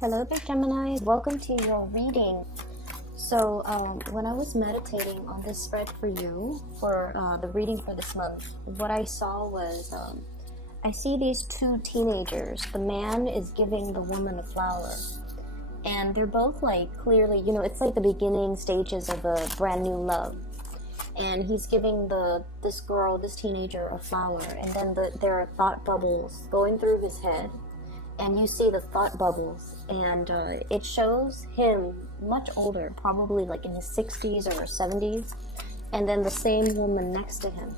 Hello there, Gemini. Welcome to your reading. So, when I was meditating on this spread for you, for the reading for this month, what I saw was I see these two teenagers. The man is giving the woman a flower, and they're both like clearly, it's like the beginning stages of a brand new love. And he's giving this teenager, a flower, and then there are thought bubbles going through his head. And you see the thought bubbles, and it shows him much older, probably like in his 60s or 70s, and then the same woman next to him.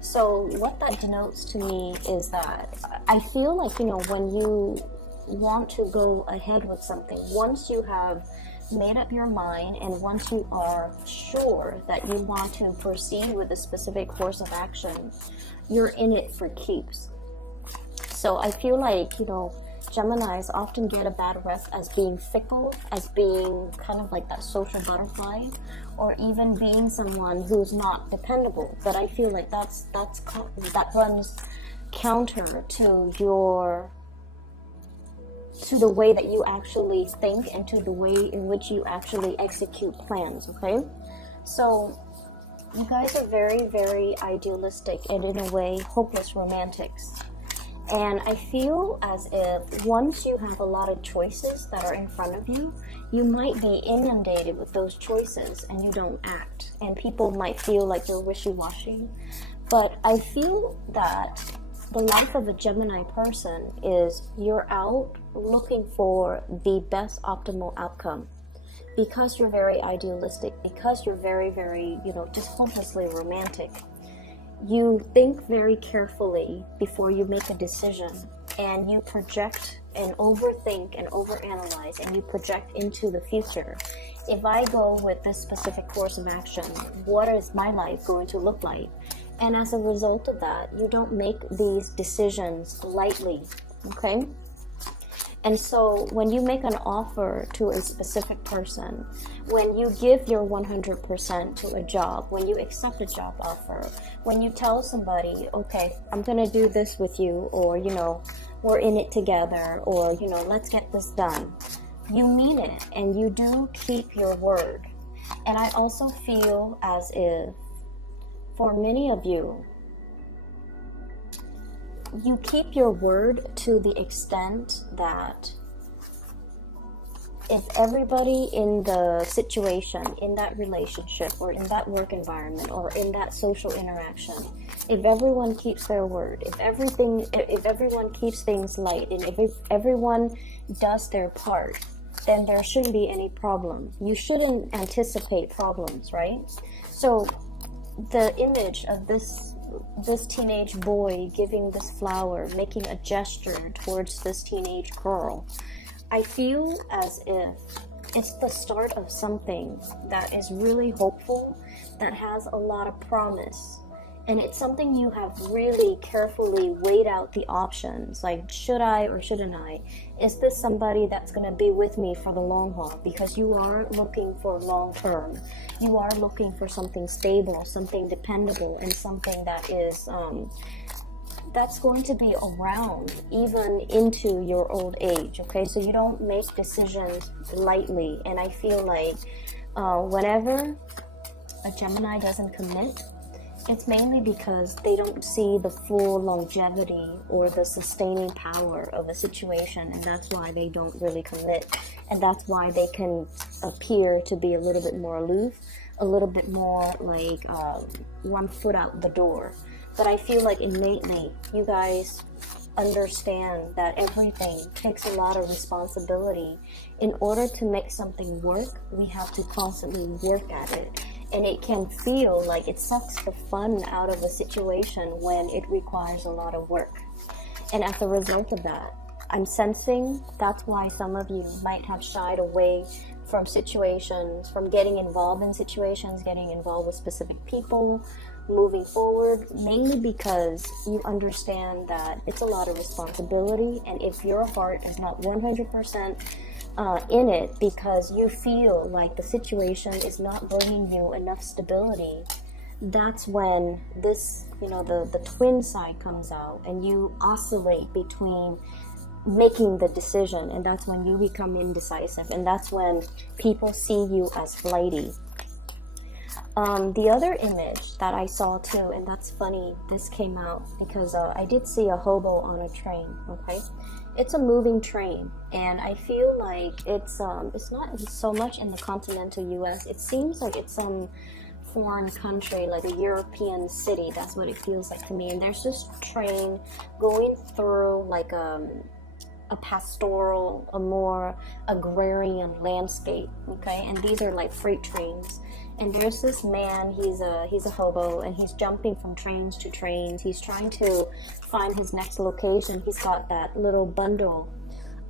So what that denotes to me is that I feel like, when you want to go ahead with something, once you have made up your mind and once you are sure that you want to proceed with a specific course of action, you're in it for keeps. So I feel like, Geminis often get a bad rep as being fickle, as being kind of like that social butterfly, or even being someone who's not dependable. But I feel like that runs counter to the way that you actually think and to the way in which you actually execute plans, okay? So you guys are very, very idealistic and in a way hopeless romantics. And I feel as if once you have a lot of choices that are in front of you, you might be inundated with those choices and you don't act. And people might feel like you're wishy-washy. But I feel that the life of a Gemini person is you're out looking for the best optimal outcome. Because you're very idealistic, because you're very, very, just hopelessly romantic. You think very carefully before you make a decision, and you project and overthink and overanalyze, and you project into the future. If I go with this specific course of action, what is my life going to look like? And as a result of that, you don't make these decisions lightly, okay? And so when you make an offer to a specific person, when you give your 100% to a job, when you accept a job offer, when you tell somebody, okay, I'm going to do this with you, or, we're in it together, or, let's get this done, you mean it, and you do keep your word. And I also feel as if, for many of you, you keep your word to the extent that if everybody in the situation, in that relationship, or in that work environment, or in that social interaction, if everyone keeps their word, if everyone keeps things light, and if everyone does their part, then there shouldn't be any problem. You shouldn't anticipate problems, right? So the image of this teenage boy giving this flower, making a gesture towards this teenage girl, I feel as if it's the start of something that is really hopeful, that has a lot of promise. And it's something you have really carefully weighed out the options, like should I or shouldn't I? Is this somebody that's going to be with me for the long haul? Because you are looking for long term. You are looking for something stable, something dependable, and something that is that's going to be around even into your old age, okay? So you don't make decisions lightly. And I feel like whenever a Gemini doesn't commit, it's mainly because they don't see the full longevity or the sustaining power of a situation, and that's why they don't really commit. And that's why they can appear to be a little bit more aloof, a little bit more like 1 foot out the door. But I feel like innately, you guys understand that everything takes a lot of responsibility. In order to make something work, we have to constantly work at it. And it can feel like it sucks the fun out of a situation when it requires a lot of work. And as a result of that, I'm sensing that's why some of you might have shied away from situations, from getting involved in situations, getting involved with specific people, moving forward, mainly because you understand that it's a lot of responsibility. And if your heart is not 100% in it because you feel like the situation is not bringing you enough stability, that's when this, the twin side comes out, and you oscillate between making the decision, and that's when you become indecisive, and that's when people see you as flighty. The other image that I saw too, and that's funny, this came out because I did see a hobo on a train, okay? It's a moving train, and I feel like it's not so much in the continental US. It seems like it's some foreign country, like a European city. That's what it feels like to me. And there's this train going through like a pastoral, a more agrarian landscape, okay? And these are like freight trains. And there's this man, he's a hobo, and he's jumping from trains to trains. He's trying to find his next location. He's got that little bundle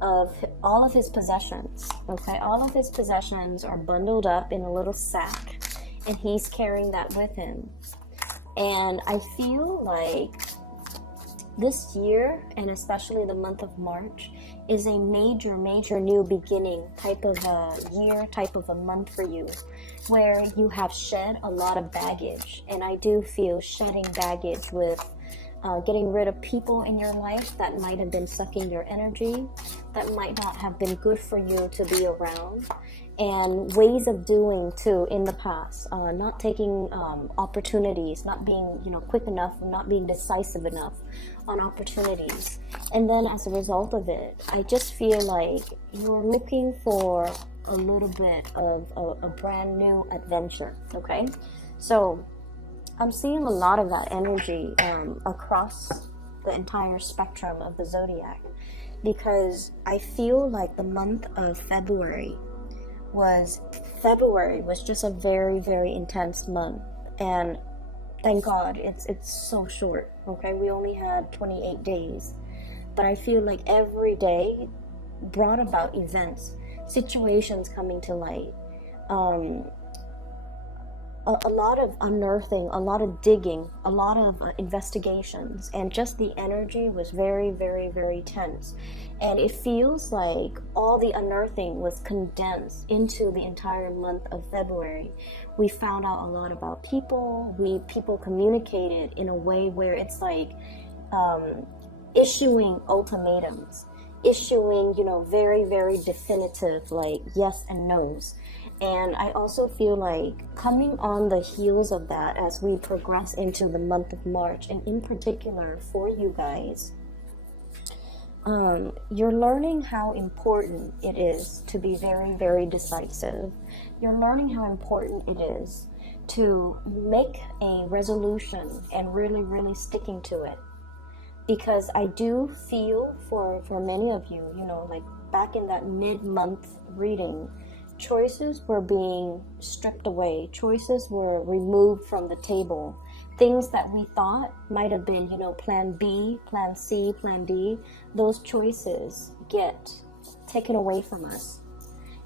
of all of his possessions, okay? All of his possessions are bundled up in a little sack, and he's carrying that with him. And I feel like this year, and especially the month of March, is a major new beginning type of a year, type of a month for you, where you have shed a lot of baggage. And I do feel shedding baggage with getting rid of people in your life that might have been sucking your energy, that might not have been good for you to be around, and ways of doing too in the past, not taking opportunities, not being quick enough, not being decisive enough on opportunities. And then as a result of it, I just feel like you're looking for a little bit of a brand new adventure, okay? So I'm seeing a lot of that energy across the entire spectrum of the zodiac, because I feel like the month of February was just a very intense month, and thank God it's so short, okay? We only had 28 days, but I feel like every day brought about events, situations coming to light, a lot of unearthing, a lot of digging, a lot of investigations, and just the energy was very tense. And it feels like all the unearthing was condensed into the entire month of February. We found out a lot about people. People communicated in a way where it's like issuing ultimatums, issuing very definitive like yes and no's. And I also feel like coming on the heels of that as we progress into the month of March, and in particular for you guys, you're learning how important it is to be very decisive. You're learning how important it is to make a resolution and really sticking to it. Because I do feel for many of you, like back in that mid-month reading, choices were being stripped away. Choices were removed from the table. Things that we thought might have been, plan B, plan C, plan D, those choices get taken away from us.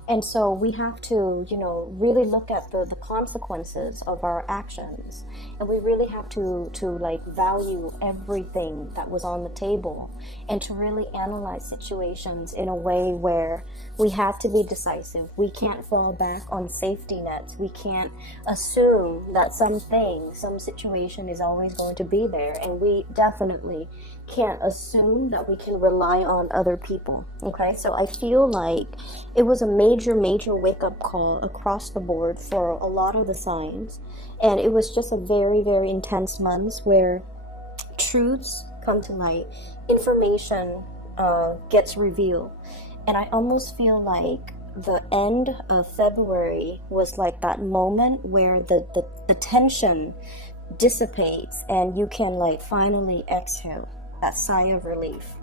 And so we have to, really look at the consequences of our actions. And we really have to like value everything that was on the table, and to really analyze situations in a way where we have to be decisive. We can't fall back on safety nets. We can't assume that some situation is always going to be there. And we definitely can't assume that we can rely on other people. Okay, so I feel like it was a major wake-up call across the board for a lot of the signs, and it was just a very intense month where truths come to light, information gets revealed. And I almost feel like the end of February was like that moment where the tension dissipates, and you can like finally exhale that sigh of relief.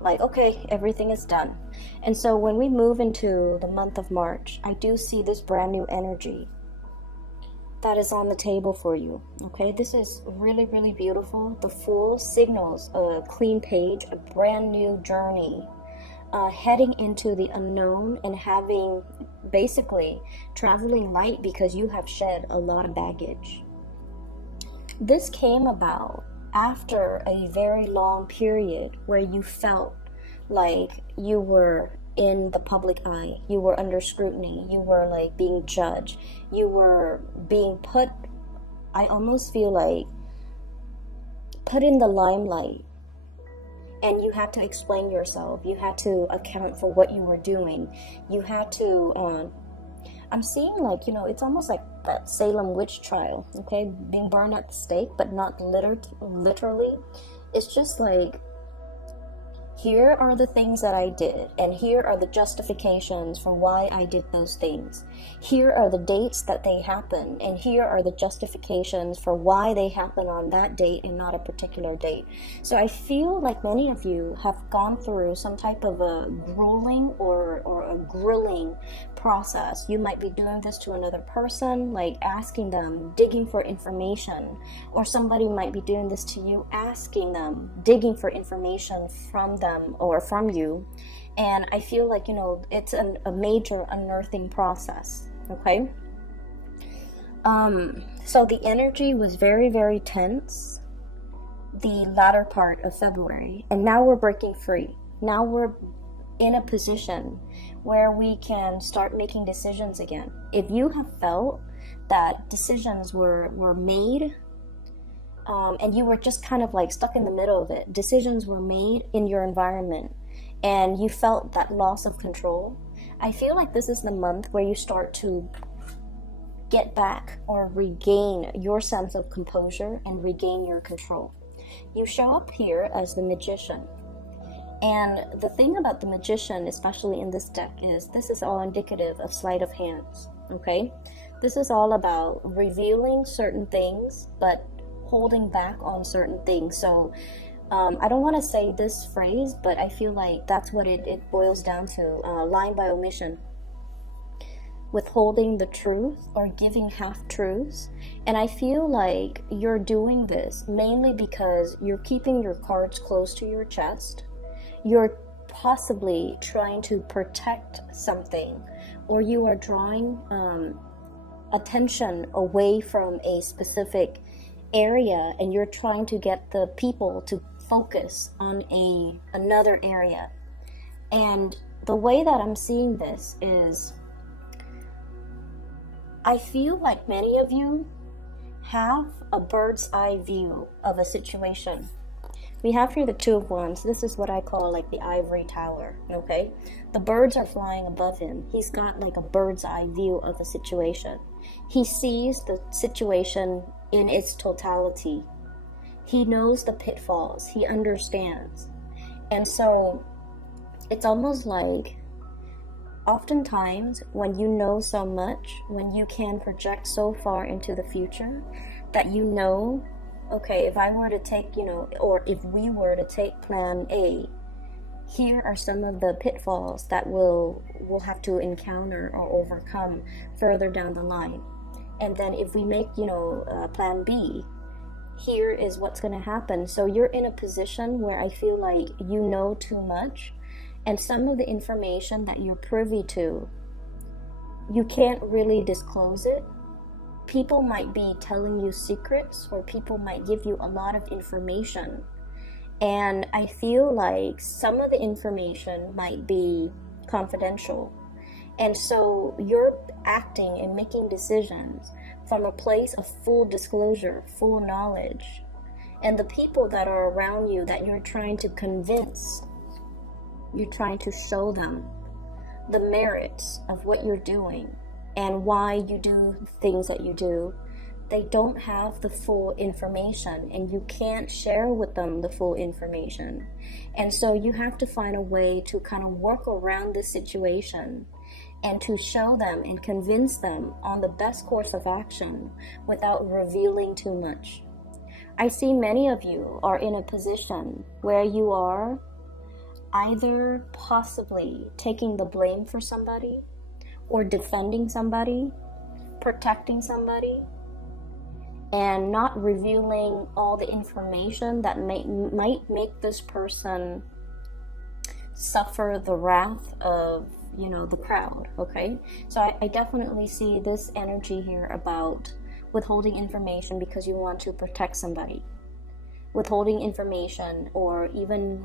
Like, okay, everything is done. And so when we move into the month of March, I do see this brand new energy that is on the table for you. Okay, this is really beautiful. The Fool signals a clean page, a brand new journey, heading into the unknown, and having basically traveling light because you have shed a lot of baggage. This came about after a very long period where you felt like you were in the public eye, you were under scrutiny, you were like being judged, you were being put, I almost feel like, put in the limelight. and you had to explain yourself. You had to account for what you were doing. You had to, I'm seeing like, it's almost like that Salem witch trial, okay? Being burned at the stake, but not literally. It's just like, here are the things that I did, and here are the justifications for why I did those things. Here are the dates that they happened, and here are the justifications for why they happen on that date and not a particular date. So I feel like many of you have gone through some type of a grueling or a grilling process. You might be doing this to another person, like asking them, digging for information, or somebody might be doing this to you, asking them, digging for information from them or from you. And I feel like, it's a major unearthing process, okay? So the energy was very, very tense the latter part of February, and now we're breaking free. Now we're in a position where we can start making decisions again. If you have felt that decisions were made, and you were just kind of like stuck in the middle of it, decisions were made in your environment, and you felt that loss of control, I feel like this is the month where you start to get back or regain your sense of composure and regain your control. You show up here as the Magician. And the thing about the Magician, especially in this deck, is this is all indicative of sleight of hands, okay? This is all about revealing certain things, but holding back on certain things. So I don't want to say this phrase, but I feel like that's what it boils down to, lying by omission. Withholding the truth or giving half-truths. And I feel like you're doing this mainly because you're keeping your cards close to your chest. You're possibly trying to protect something, or you are drawing attention away from a specific area, and you're trying to get the people to focus on another area. And the way that I'm seeing this is, I feel like many of you have a bird's eye view of a situation. We have here the Two of Wands. This is what I call like the ivory tower, okay? The birds are flying above him. He's got like a bird's eye view of a situation. He sees the situation in its totality. He knows the pitfalls. He understands. And so it's almost like oftentimes when you know so much, when you can project so far into the future that you know, okay, if I were to take, or if we were to take plan A, here are some of the pitfalls that we'll have to encounter or overcome further down the line. And then if we make, plan B, here is what's going to happen. So you're in a position where I feel like you know too much, and some of the information that you're privy to, you can't really disclose it. People might be telling you secrets, or people might give you a lot of information. And I feel like some of the information might be confidential. And so you're acting and making decisions from a place of full disclosure, full knowledge. And the people that are around you that you're trying to convince, you're trying to show them the merits of what you're doing and why you do things that you do, they don't have the full information, and you can't share with them the full information. And so you have to find a way to kind of work around this situation and to show them and convince them on the best course of action without revealing too much. I see many of you are in a position where you are either possibly taking the blame for somebody, or defending somebody, protecting somebody, and not revealing all the information that might make this person suffer the wrath of, the crowd, okay? So I definitely see this energy here about withholding information because you want to protect somebody. Withholding information, or even,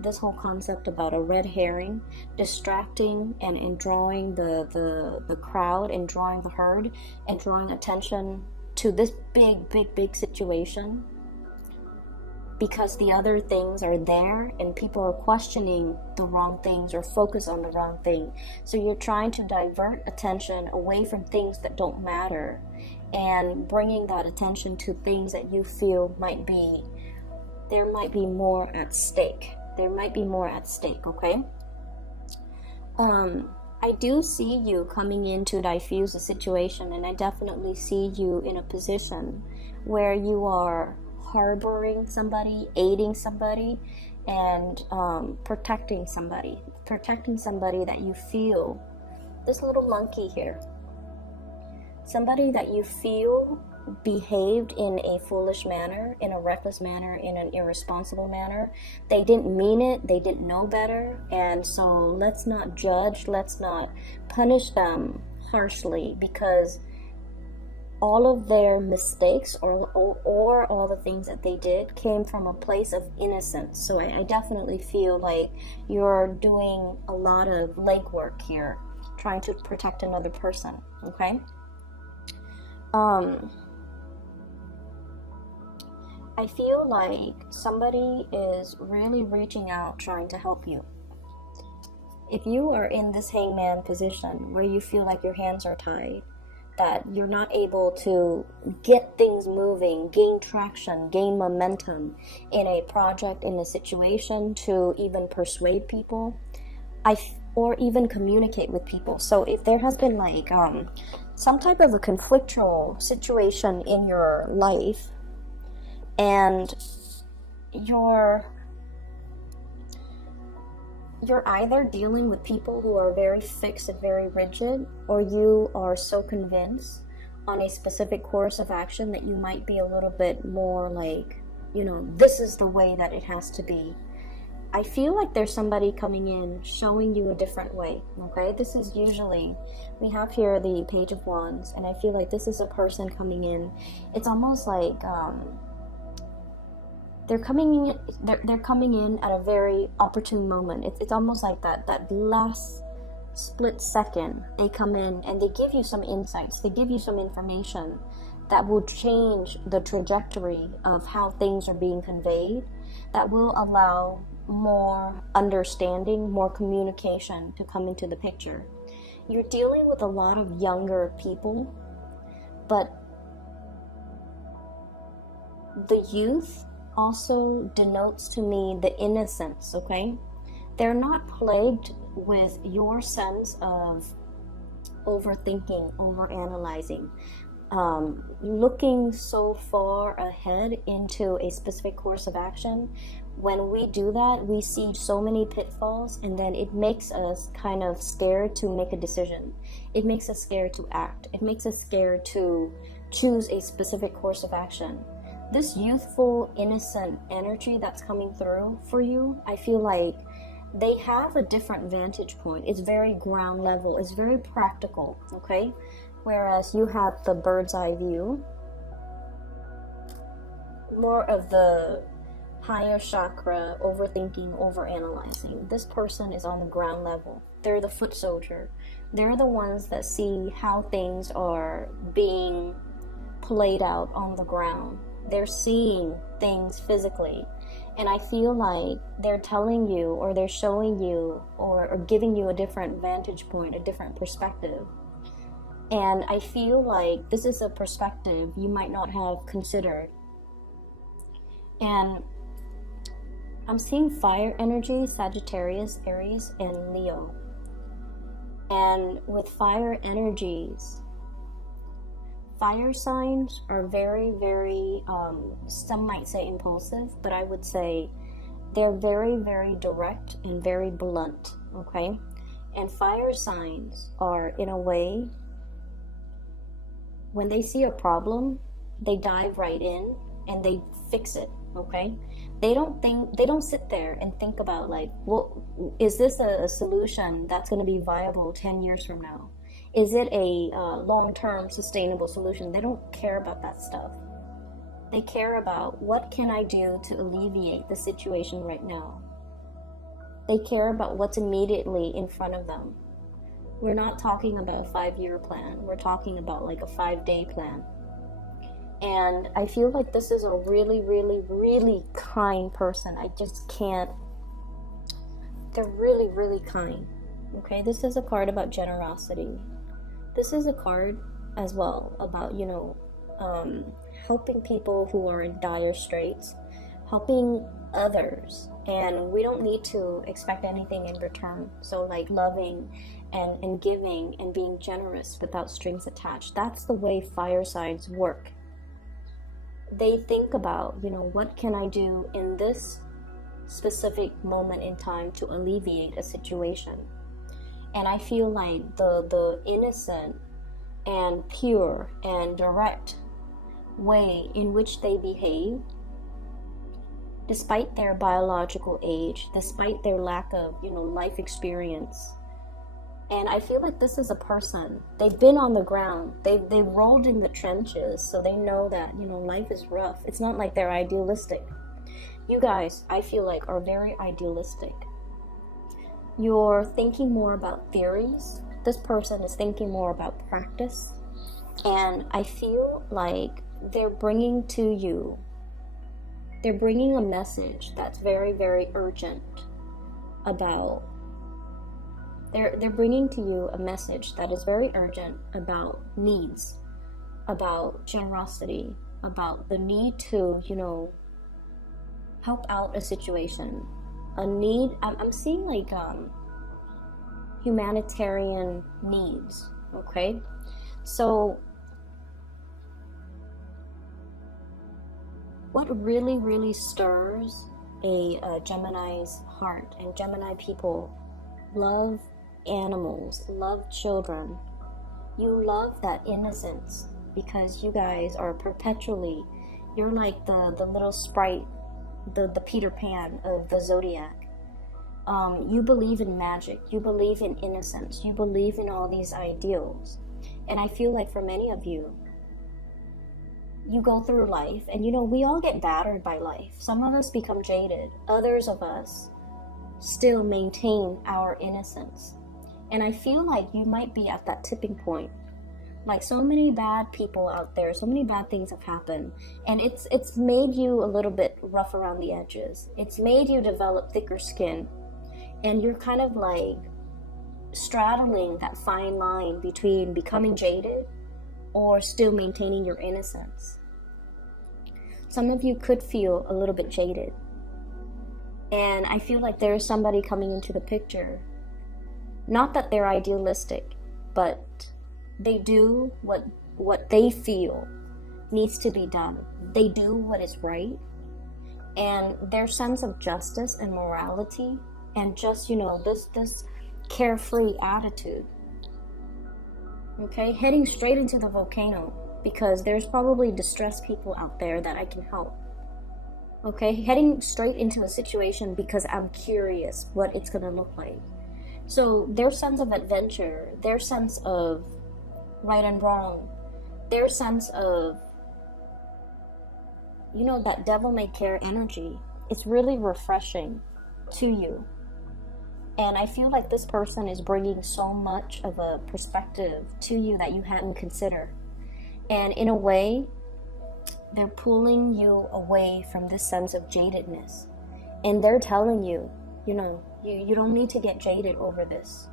this whole concept about a red herring, distracting and drawing the crowd and drawing the herd and drawing attention to this big situation because the other things are there and people are questioning the wrong things or focus on the wrong thing. So you're trying to divert attention away from things that don't matter and bringing that attention to things that you feel there might be more at stake. There might be more at stake, okay? I do see you coming in to diffuse the situation, and I definitely see you in a position where you are harboring somebody, aiding somebody, and protecting somebody that you feel, this little monkey here, somebody that you feel behaved in a foolish manner, in a reckless manner, in an irresponsible manner. They didn't mean it, they didn't know better, and so let's not judge, let's not punish them harshly, because all of their mistakes or all the things that they did came from a place of innocence. So I definitely feel like you're doing a lot of legwork here, trying to protect another person, okay? I feel like somebody is really reaching out, trying to help you. If you are in this hangman position where you feel like your hands are tied, that you're not able to get things moving, gain traction, gain momentum in a project, in a situation, to even persuade people, or even communicate with people. So if there has been like some type of a conflictual situation in your life, and you're either dealing with people who are very fixed and very rigid, or you are so convinced on a specific course of action that you might be a little bit more like, this is the way that it has to be. I feel like there's somebody coming in showing you a different way, okay? This is usually, we have here the Page of Wands, and I feel like this is a person coming in. It's almost like they're coming in at a very opportune moment. It's almost like that last split second they come in and they give you some insights, they give you some information that will change the trajectory of how things are being conveyed, that will allow more understanding, more communication to come into the picture. You're dealing with a lot of younger people, but the youth also denotes to me the innocence, okay? They're not plagued with your sense of overthinking, overanalyzing, looking so far ahead into a specific course of action. When we do that, we see so many pitfalls, and then it makes us kind of scared to make a decision. It makes us scared to act. It makes us scared to choose a specific course of action. This youthful, innocent energy that's coming through for you, I feel like they have a different vantage point. It's very ground level. It's very practical, okay? Whereas you have the bird's eye view, more of the higher chakra, overthinking, overanalyzing. This person is on the ground level. They're the foot soldier. They're the ones that see how things are being played out on the ground. They're seeing things physically, and I feel like they're telling you, or they're showing you, or giving you a different vantage point, a different perspective. And I feel like this is a perspective you might not have considered. And I'm seeing fire energy, Sagittarius, Aries, and Leo. And with fire energies, fire signs are very, very, some might say impulsive, but I would say they're very, very direct and very blunt, okay? And fire signs are, in a way, when they see a problem, they dive right in and they fix it, okay? They don't sit there and think about like, well, is this a solution that's going to be viable 10 years from now? Is it a long-term sustainable solution? They don't care about that stuff. They care about, what can I do to alleviate the situation right now? They care about what's immediately in front of them. We're not talking about a 5-year plan. We're talking about like a 5-day plan. And I feel like this is a really, really, really kind person. I just can't. They're really, really kind. Okay, this is a card about generosity. This is a card as well about, helping people who are in dire straits, helping others, and we don't need to expect anything in return. So like loving and giving and being generous without strings attached. That's the way fire signs work. They think about, what can I do in this specific moment in time to alleviate a situation. And I feel like the innocent and pure and direct way in which they behave, despite their biological age, despite their lack of, life experience. And I feel like this is a person, they've been on the ground, they've rolled in the trenches, so they know that, life is rough. It's not like they're idealistic. You guys, I feel like, are very idealistic. You're thinking more about theories. This person is thinking more about practice. And I feel like they're bringing a message that's very, very urgent about, they're bringing to you a message that is very urgent about needs, about generosity, about the need to, help out a situation, a need. I'm seeing like humanitarian needs. Okay, so what really, really stirs a Gemini's heart, and Gemini people love animals, love children. You love that innocence because you guys are perpetually, you're like the little sprite, the Peter Pan of the zodiac. You believe in magic, you believe in innocence, you believe in all these ideals. And I feel like for many of you, you go through life and we all get battered by life. Some of us become jaded, others of us still maintain our innocence. And I feel like you might be at that tipping point. Like, so many bad people out there, so many bad things have happened, and it's made you a little bit rough around the edges. It's made you develop thicker skin, and you're kind of like straddling that fine line between becoming jaded or still maintaining your innocence. Some of you could feel a little bit jaded, and I feel like there's somebody coming into the picture. Not that they're idealistic, but they do what they feel needs to be done. They do what is right, and their sense of justice and morality, and just this carefree attitude. Okay, heading straight into the volcano, because there's probably distressed people out there that I can help. Okay, heading straight into a situation because I'm curious what it's gonna look like. So their sense of adventure, their sense of right and wrong, their sense of, that devil may care energy, it's really refreshing to you. And I feel like this person is bringing so much of a perspective to you that you hadn't considered. And in a way, they're pulling you away from this sense of jadedness. And they're telling you, you don't need to get jaded over this.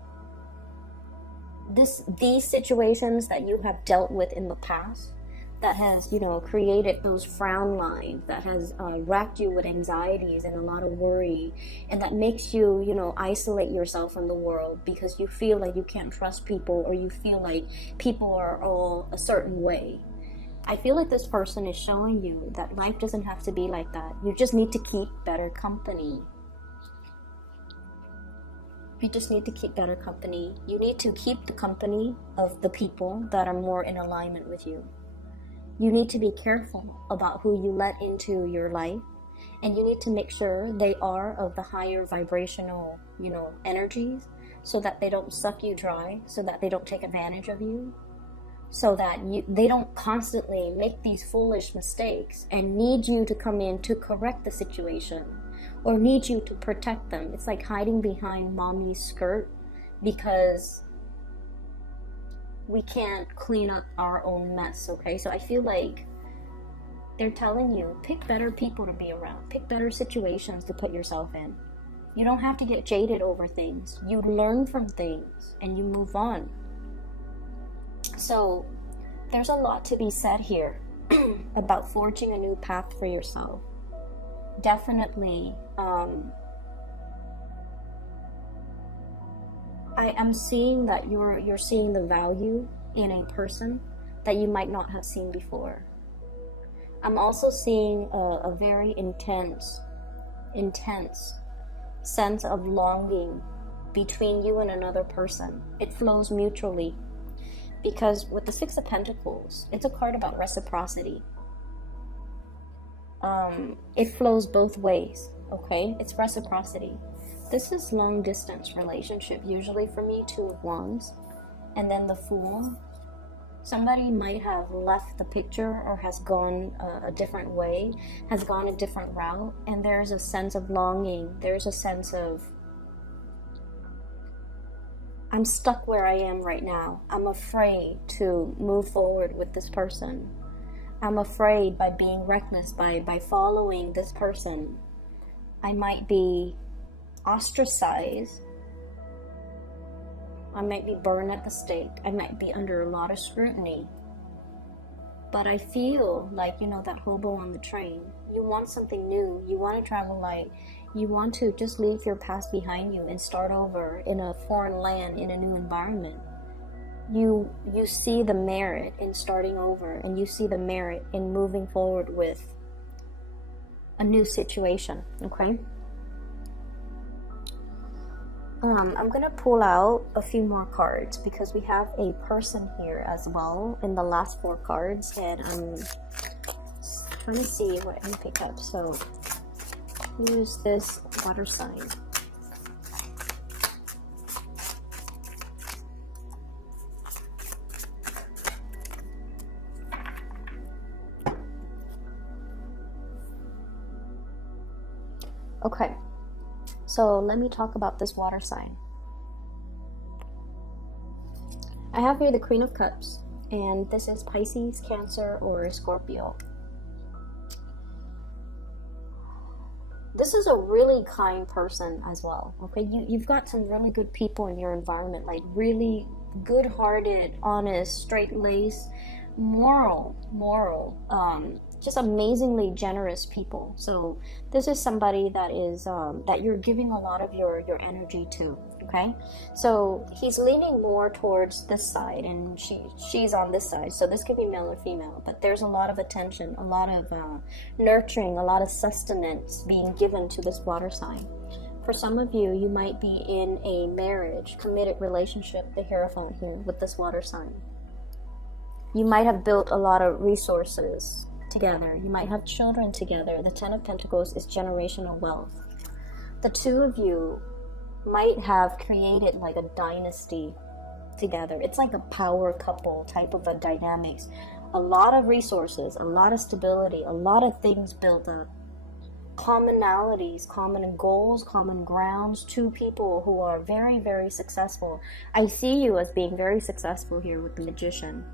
These situations that you have dealt with in the past, that has, created those frown lines, that has racked you with anxieties and a lot of worry, and that makes you, isolate yourself from the world because you feel like you can't trust people, or you feel like people are all a certain way. I feel like this person is showing you that life doesn't have to be like that. You just need to keep better company. You just need to keep better company. You need to keep the company of the people that are more in alignment with you. You need to be careful about who you let into your life, and you need to make sure they are of the higher vibrational, energies, so that they don't suck you dry, so that they don't take advantage of you, so that they don't constantly make these foolish mistakes and need you to come in to correct the situation, or need you to protect them. It's like hiding behind mommy's skirt because we can't clean up our own mess. Okay, so I feel like They're telling you, pick better people to be around. Pick better situations to put yourself in. You don't have to get jaded over things. You learn from things and you move on. So there's a lot to be said here about forging a new path for yourself. Definitely, I am seeing that you're seeing the value in a person that you might not have seen before. I'm also seeing a very intense sense of longing between you and another person. It flows mutually, because with the Six of Pentacles, it's a card about reciprocity. It flows both ways, okay? It's reciprocity. This is long distance relationship, usually for me, Two of Wands, and then the Fool. Somebody might have left the picture or has gone a different way, has gone a different route, and there's a sense of longing. There's a sense of, I'm stuck where I am right now. I'm afraid to move forward with this person. I'm afraid by being reckless, by following this person, I might be ostracized. I might be burned at the stake. I might be under a lot of scrutiny. But I feel like, you know, that hobo on the train. You want something new. You want to travel light. You want to just leave your past behind you and start over in a foreign land, in a new environment. You see the merit in starting over, and you see the merit in moving forward with a new situation, okay? I'm gonna pull out a few more cards because we have a person here as well in the last 4 cards, and I'm trying to see what I can pick up. So here's this water sign. Okay. So let me talk about this water sign. I have here the Queen of Cups, and this is Pisces, Cancer, or Scorpio. This is a really kind person as well, okay? You've got some really good people in your environment, like really good-hearted, honest, straight-laced, moral, just amazingly generous people. So this is somebody that is that you're giving a lot of your energy to, okay? So he's leaning more towards this side, and she's on this side. So this could be male or female, but there's a lot of attention, a lot of nurturing, a lot of sustenance being given to this water sign. For some of you, you might be in a marriage, committed relationship, the Hierophant here with this water sign. You might have built a lot of resources together. You might have children together. The Ten of Pentacles is generational wealth. The two of you might have created like a dynasty together. It's like a power couple type of a dynamics. A lot of resources, a lot of stability, a lot of things built up. Commonalities, common goals, common grounds. Two people who are very, very successful. I see you as being very successful here with the Magician.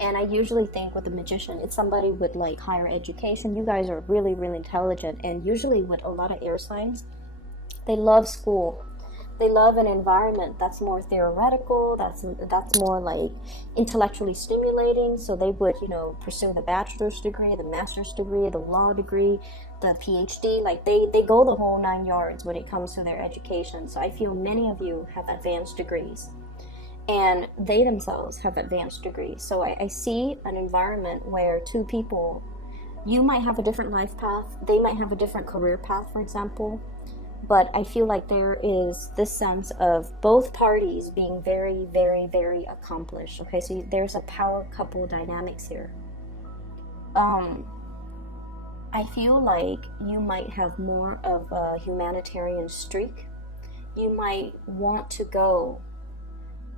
And I usually think with the Magician, it's somebody with like higher education. You guys are really, really intelligent. And usually with a lot of air signs, they love school. They love an environment that's more theoretical, that's more like intellectually stimulating. So they would, you know, pursue the bachelor's degree, the master's degree, the law degree, the PhD. Like they go the whole 9 yards when it comes to their education. So I feel many of you have advanced degrees. And they themselves have advanced degrees. So I see an environment where two people, you might have a different life path, they might have a different career path, for example. But I feel like there is this sense of both parties being very, very, very accomplished. Okay, so there's a power couple dynamics here. I feel like you might have more of a humanitarian streak. You might want to go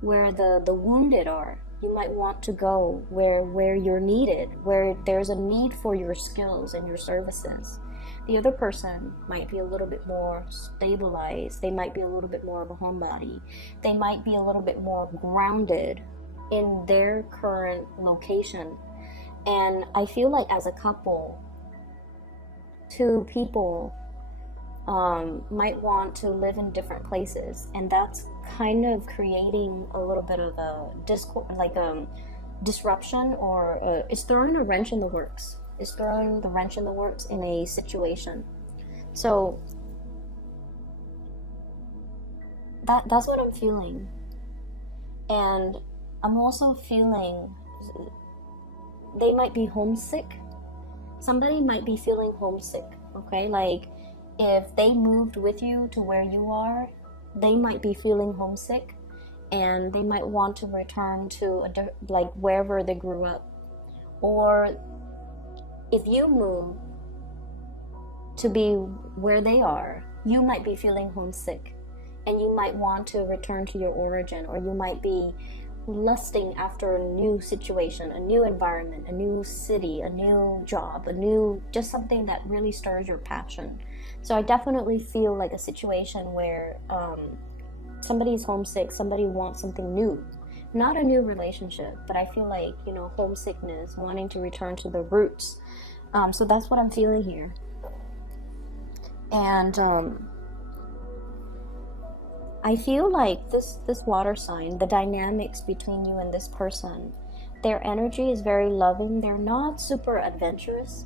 where the wounded are. You might want to go where you're needed, where there's a need for your skills and your services. The other person might be a little bit more stabilized. They might be a little bit more of a homebody. They might be a little bit more grounded in their current location. And I feel like as a couple, two people might want to live in different places, and that's kind of creating a little bit of a disruption, or it's throwing a wrench in the works. It's throwing the wrench in the works in a situation. So that's what I'm feeling. And I'm also feeling they might be homesick. Somebody might be feeling homesick, okay? Like, if they moved with you to where you are, they might be feeling homesick, and they might want to return to like wherever they grew up. Or if you move to be where they are, you might be feeling homesick, and you might want to return to your origin, or you might be lusting after a new situation, a new environment, a new city, a new job, just something that really stirs your passion. So I definitely feel like a situation where somebody's homesick, somebody wants something new. Not a new relationship, but I feel like, homesickness, wanting to return to the roots. So that's what I'm feeling here. And I feel like this water sign, the dynamics between you and this person, their energy is very loving. They're not super adventurous.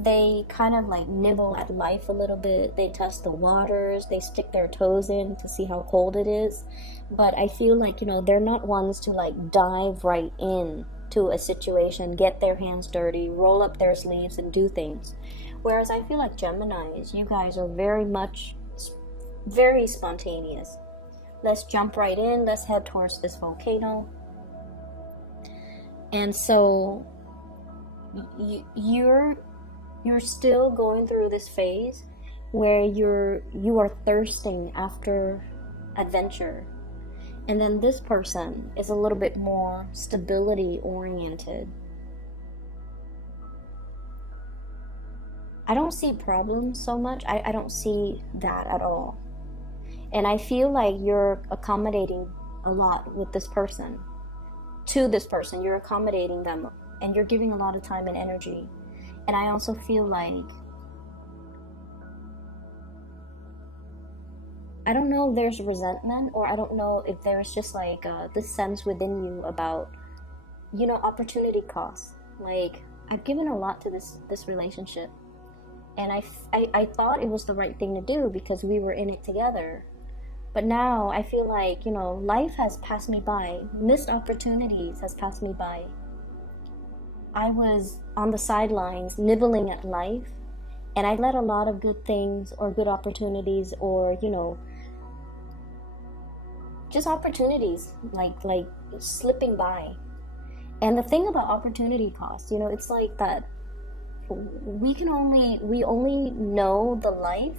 They kind of like nibble at life a little bit. They test the waters. They stick their toes in to see how cold it is. But I feel like, they're not ones to like dive right in to a situation, get their hands dirty, roll up their sleeves and do things. Whereas I feel like Geminis, you guys are very spontaneous. Let's jump right in. Let's head towards this volcano. And so you're still going through this phase where you are thirsting after adventure. And then this person is a little bit more stability oriented. I don't see problems so much. I don't see that at all. And I feel like you're accommodating a lot with this person. To this person, you're accommodating them, and you're giving a lot of time and energy. And I also feel like, I don't know if there's resentment, or I don't know if there's just like this sense within you about, opportunity cost. Like, I've given a lot to this relationship. And I thought it was the right thing to do because we were in it together. But now I feel like, life has passed me by. Missed opportunities has passed me by. I was on the sidelines nibbling at life, and I let a lot of good things or good opportunities or, just opportunities like slipping by. And the thing about opportunity cost, it's like that we only know the life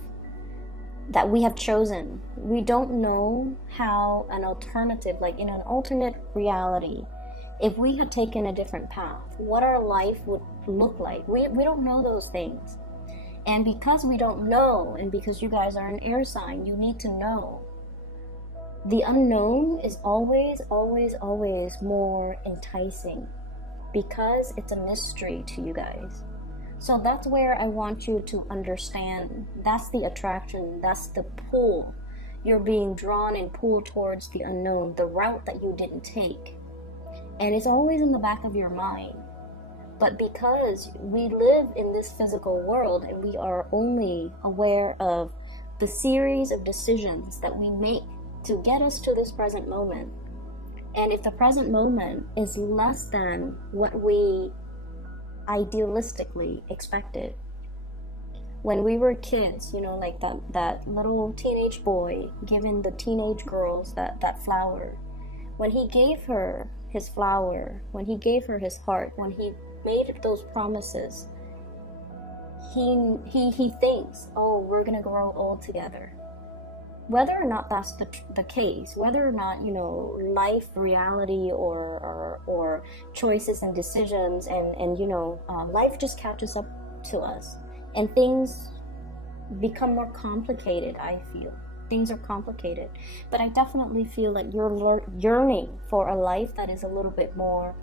that we have chosen. We don't know how an alternative, like in an alternate reality, if we had taken a different path, what our life would look like. We don't know those things. And because we don't know, and because you guys are an air sign, you need to know. The unknown is always, always, always more enticing because it's a mystery to you guys. So that's where I want you to understand. That's the attraction. That's the pull. You're being drawn and pulled towards the unknown, the route that you didn't take. And it's always in the back of your mind. But because we live in this physical world and we are only aware of the series of decisions that we make to get us to this present moment, and if the present moment is less than what we idealistically expected. When we were kids, like that little teenage boy giving the teenage girls that flower. When he gave her his flower, when he gave her his heart, when he made those promises, he thinks, oh, we're gonna grow old together. Whether or not that's the case, whether or not, life, reality, or choices and decisions and life just catches up to us. And things become more complicated, I feel. Things are complicated. But I definitely feel like you're yearning for a life that is a little bit more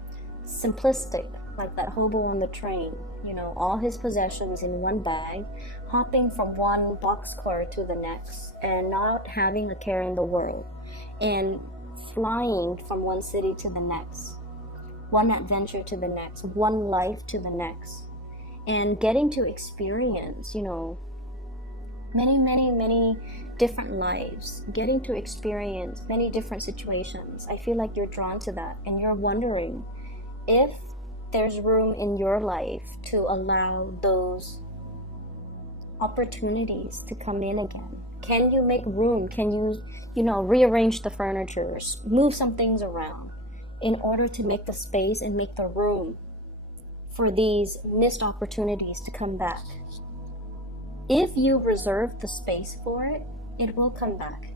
simplistic, like that hobo on the train, you know, all his possessions in one bag, hopping from one boxcar to the next, and not having a care in the world, and flying from one city to the next, one adventure to the next, one life to the next, and getting to experience, you know, many different lives, getting to experience many different situations. I feel like you're drawn to that, and you're wondering if there's room in your life to allow those opportunities to come in again. Can you make room? Can you, you know, rearrange the furniture, move some things around in order to make the space and make the room for these missed opportunities to come back? If you reserve the space for it, it will come back.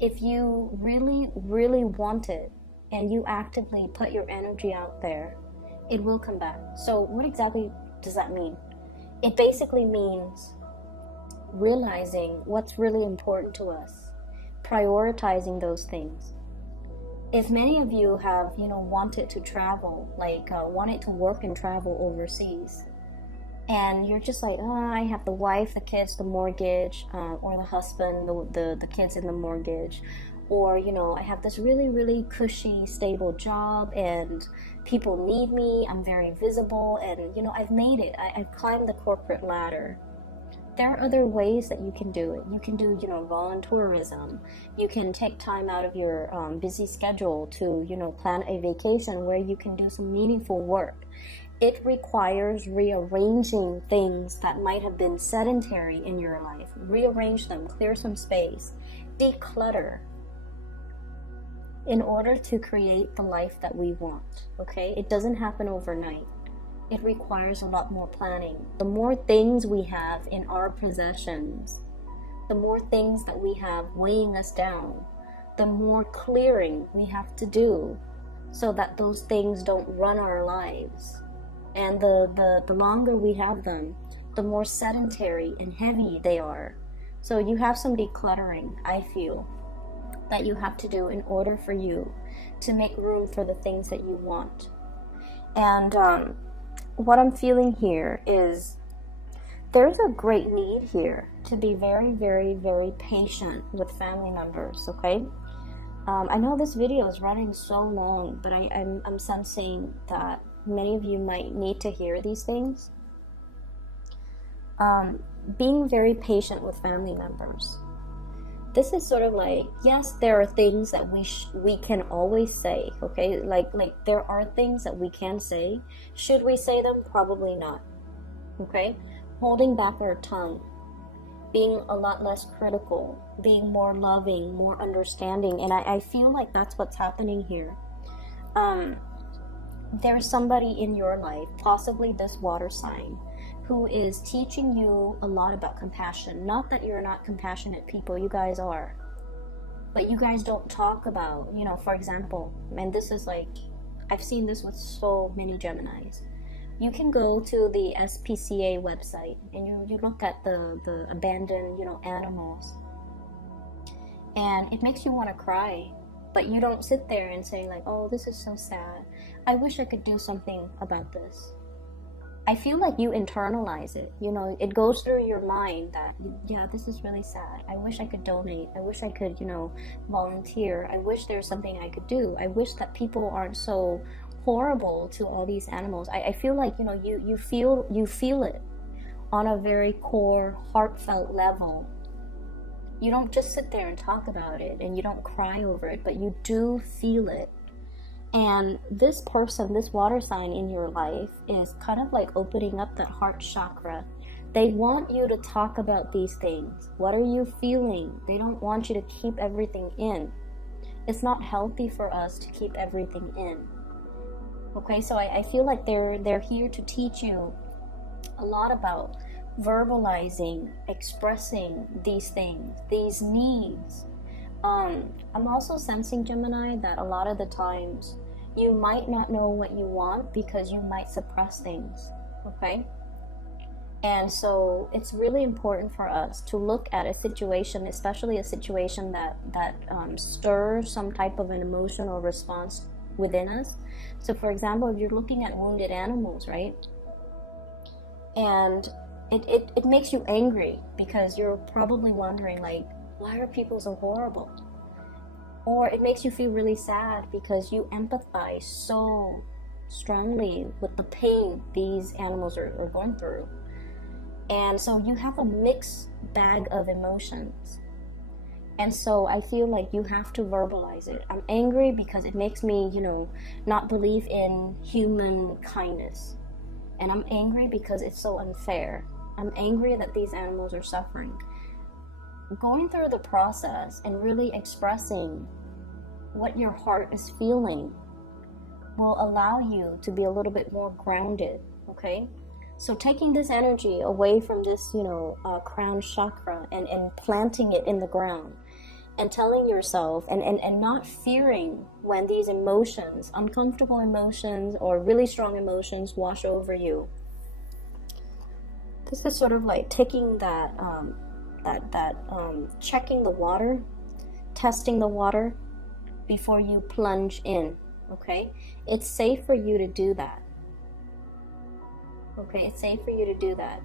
If you really want it and you actively put your energy out there, it will come back. So what exactly does that mean? It basically means realizing what's really important to us, prioritizing those things. If many of you have, you know, wanted to travel, like wanted to work and travel overseas, and you're just like, oh, I have the wife, the kids, the mortgage, or the husband, the kids in the mortgage, or, you know, I have this really cushy, stable job, and people need me, I'm very visible, and, you know, I've made it, I've climbed the corporate ladder. There are other ways that you can do it. You can do, you know, volunteerism. You can take time out of your busy schedule to, you know, plan a vacation where you can do some meaningful work. It requires rearranging things that might have been sedentary in your life. Rearrange them, clear some space, declutter in order to create the life that we want, okay? It doesn't happen overnight. It requires a lot more planning. The more things we have in our possessions, the more things that we have weighing us down, the more clearing we have to do so that those things don't run our lives. And the longer we have them, the more sedentary and heavy they are. So you have some decluttering, I feel, that you have to do in order for you to make room for the things that you want. And what I'm feeling here is there's a great need here to be very patient with family members, okay? I know this video is running so long, but I'm sensing that many of you might need to hear these things. Being very patient with family members. This is sort of like, yes, there are things that we can always say, okay? Like there are things that we can say. Should we say them? Probably not, okay? Holding back our tongue, being a lot less critical, being more loving, more understanding, and I feel like that's what's happening here. There's somebody in your life, possibly this water sign, who is teaching you a lot about compassion. Not that you're not compassionate people, you guys are. But you guys don't talk about, you know, for example, and this is like, I've seen this with so many Geminis. You can go to the SPCA website and you look at the abandoned, you know, animals. And it makes you want to cry. But you don't sit there and say like, oh, this is so sad. I wish I could do something about this. I feel like you internalize it. You know, it goes through your mind that, yeah, this is really sad. I wish I could donate. I wish I could, you know, volunteer. I wish there's something I could do. I wish that people aren't so horrible to all these animals. I feel like, you know, you feel it on a very core, heartfelt level. You don't just sit there and talk about it and you don't cry over it, but you do feel it. And this person, this water sign in your life is kind of like opening up that heart chakra. They want you to talk about these things. What are you feeling? They don't want you to keep everything in. It's not healthy for us to keep everything in. Okay, so I feel like they're here to teach you a lot about verbalizing, expressing these things, these needs. I'm also sensing, Gemini, that a lot of the times you might not know what you want because you might suppress things, okay? And so it's really important for us to look at a situation, especially a situation that stirs some type of an emotional response within us. So for example, if you're looking at wounded animals, right, and it makes you angry because you're probably wondering, like, why are people so horrible? Or it makes you feel really sad because you empathize so strongly with the pain these animals are going through. And so you have a mixed bag of emotions. And so I feel like you have to verbalize it. I'm angry because it makes me, not believe in human kindness. And I'm angry because it's so unfair. I'm angry that these animals are suffering. Going through the process and really expressing what your heart is feeling will allow you to be a little bit more grounded, okay? So taking this energy away from this, crown chakra and planting it in the ground and telling yourself and not fearing when these emotions, uncomfortable emotions or really strong emotions wash over you. This is sort of like taking that, checking the water, testing the water before you plunge in, okay? It's safe for you to do that. Okay, it's safe for you to do that.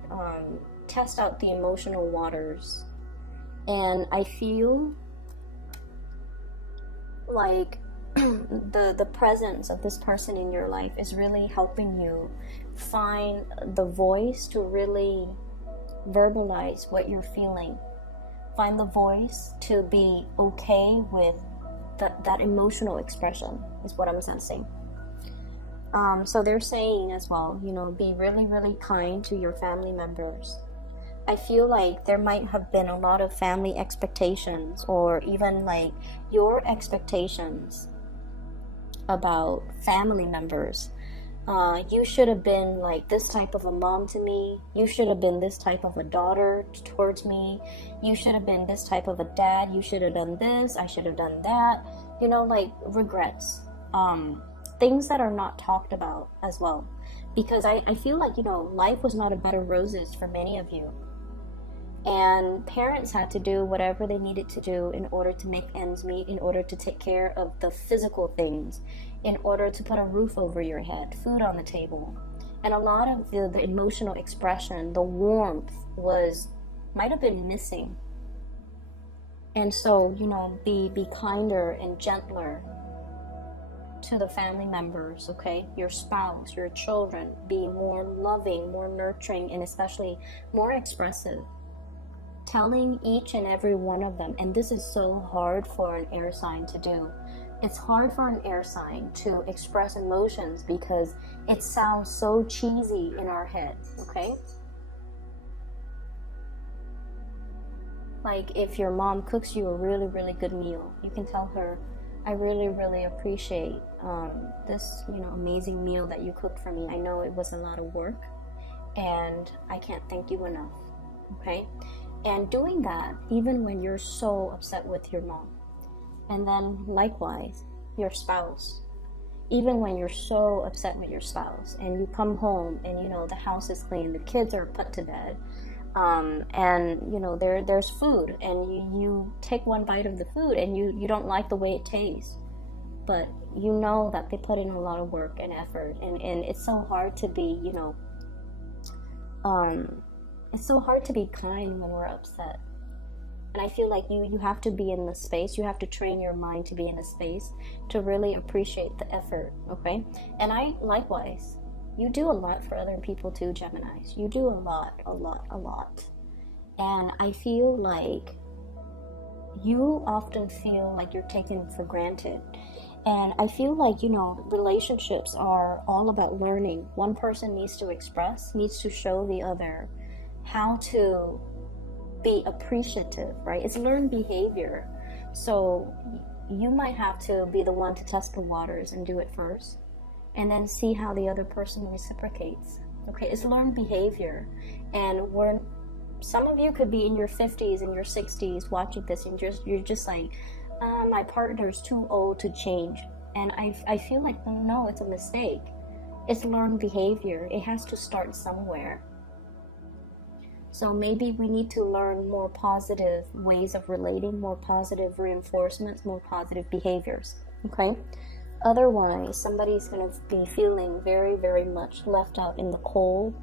Test out the emotional waters. And I feel like the presence of this person in your life is really helping you find the voice to really verbalize what you're feeling. Find the voice to be okay with that emotional expression, is what I'm sensing. So they're saying as well, be really, really kind to your family members. I feel like there might have been a lot of family expectations, or even like your expectations about family members. You should have been like this type of a mom to me. You should have been this type of a daughter towards me. You should have been this type of a dad. You should have done this. I should have done that. Like regrets. Things that are not talked about as well. Because I feel like, life was not a bed of roses for many of you. And parents had to do whatever they needed to do in order to make ends meet, in order to take care of the physical things, in order to put a roof over your head, food on the table. And a lot of the emotional expression, the warmth might have been missing. And so, be kinder and gentler to the family members, okay? Your spouse, your children. Be more loving, more nurturing, and especially more expressive. Telling each and every one of them, and this is so hard for an air sign to do. It's hard for an air sign to express emotions because it sounds so cheesy in our head, okay? Like if your mom cooks you a really, really good meal, you can tell her, I really, really appreciate this, amazing meal that you cooked for me. I know it was a lot of work and I can't thank you enough, okay? And doing that even when you're so upset with your mom. And then likewise, your spouse. Even when you're so upset with your spouse and you come home and the house is clean, the kids are put to bed, and there's food, and you take one bite of the food and you don't like the way it tastes, but you know that they put in a lot of work and effort, and it's so hard to be it's so hard to be kind when we're upset. And I feel like you have to be in the space, you have to train your mind to be in a space to really appreciate the effort, okay? And I, likewise, you do a lot for other people too, Geminis. You do a lot. And I feel like you often feel like you're taken for granted. And I feel like, relationships are all about learning. One person needs to express, needs to show the other how to be appreciative, right? It's learned behavior. So you might have to be the one to test the waters and do it first, and then see how the other person reciprocates. Okay, it's learned behavior. And some of you could be in your 50s and your 60s watching this, and you're just like, my partner's too old to change. And I feel like, no, it's a mistake. It's learned behavior. It has to start somewhere. So maybe we need to learn more positive ways of relating, more positive reinforcements, more positive behaviors, okay? Otherwise, somebody's going to be feeling very, very much left out in the cold,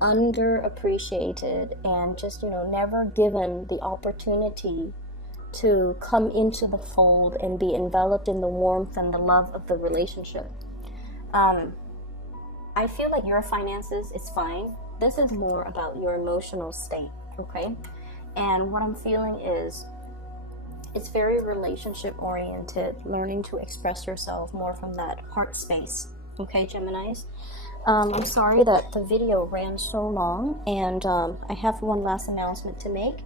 underappreciated, and just, never given the opportunity to come into the fold and be enveloped in the warmth and the love of the relationship. I feel like your finances is fine. This is more about your emotional state, okay? And what I'm feeling is it's very relationship oriented, learning to express yourself more from that heart space, okay, Geminis? I'm sorry that the video ran so long, and I have one last announcement to make.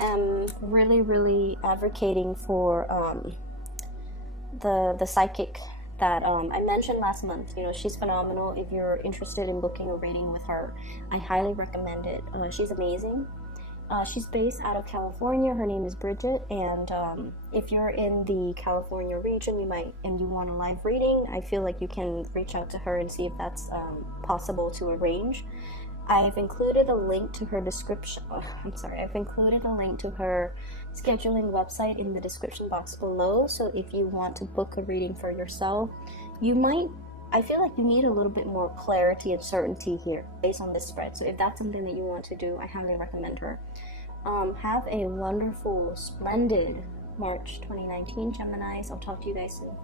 I'm really advocating for the psychic that I mentioned last month. She's phenomenal. If you're interested in booking a reading with her, I highly recommend it. She's amazing. She's based out of California. Her name is Bridget, and if you're in the California region, you want a live reading, I feel like you can reach out to her and see if that's possible to arrange. I've included a link to her description. I've included a link to her scheduling website in the description box below. So if you want to book a reading for yourself, I feel like you need a little bit more clarity and certainty here based on this spread. So if that's something that you want to do, I highly recommend her. Have a wonderful, splendid March 2019, Geminis. I'll talk to you guys soon.